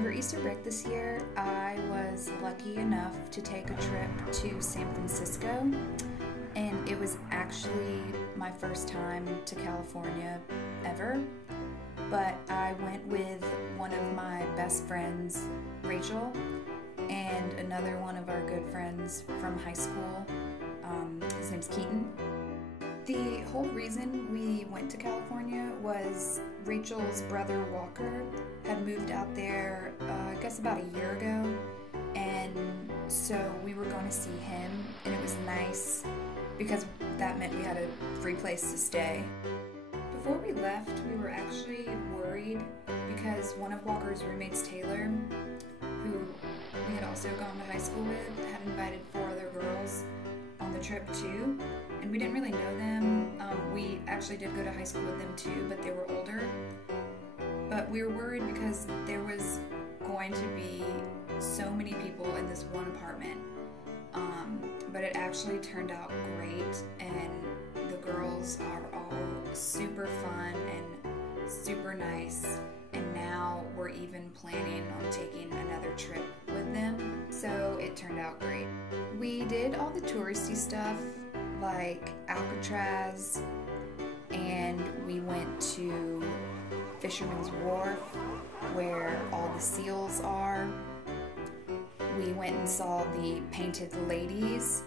Over Easter break this year, I was lucky enough to take a trip to San Francisco, and it was actually my first time to California ever, but I went with one of my best friends, Rachel, and another one of our good friends from high school. His name's Keaton. The whole reason we went to California was Rachel's brother Walker had moved out there, I guess about a year ago, and so we were going to see him, and it was nice because that meant we had a free place to stay. Before we left, we were actually worried because one of Walker's roommates, Taylor, who we had also gone to high school with, had invited 4 other girls on the trip too, and we didn't really know them. We actually did go to high school with them too, but they were older. But we were worried because there was going to be so many people in this one apartment. But it actually turned out great, and the girls are all super fun and super nice, and now we're even planning on taking another trip with them, so it turned out great. We did all the touristy stuff like Alcatraz, and we went to Fisherman's Wharf where all the seals are. We went and saw the Painted Ladies,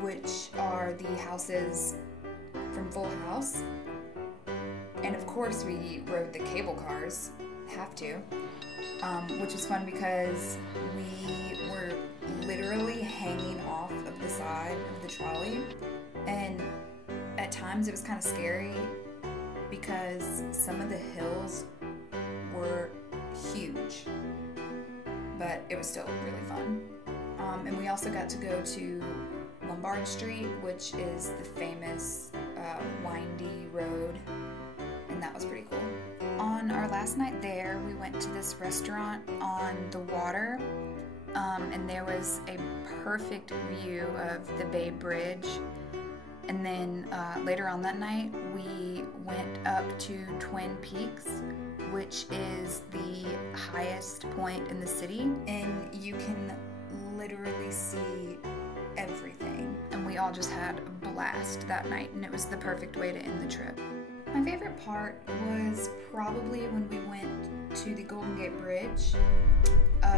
which are the houses from Full House. And of course we rode the cable cars, have to, which was fun because we were literally hanging off of the side of the trolley, and at times it was kind of scary because some of the hills were huge, but it was still really fun. And we also got to go to Lombard Street, which is the famous windy road, and that was pretty cool. On our last night there, we went to this restaurant on the water, and there was a perfect view of the Bay Bridge. And then later on that night, we went up to Twin Peaks, which is the highest point in the city, and you can literally see everything. And we all just had a blast that night, and it was the perfect way to end the trip. My favorite part was probably when we went to the Golden Gate Bridge.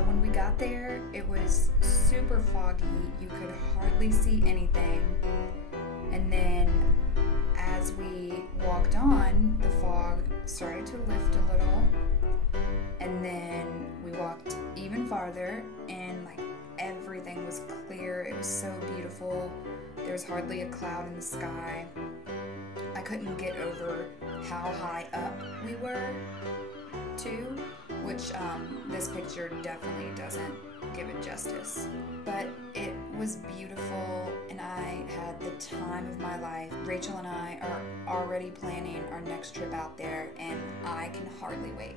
When we got there, it was super foggy. You could hardly see anything. And then as we walked on, the fog started to lift a little. And then we walked even farther, and like everything was clear. It was so beautiful. There was hardly a cloud in the sky. I couldn't get over how high up we were too, which this picture definitely doesn't give it justice. But it was beautiful, and I had the time of my life. Rachel and I are already planning our next trip out there, and I can hardly wait.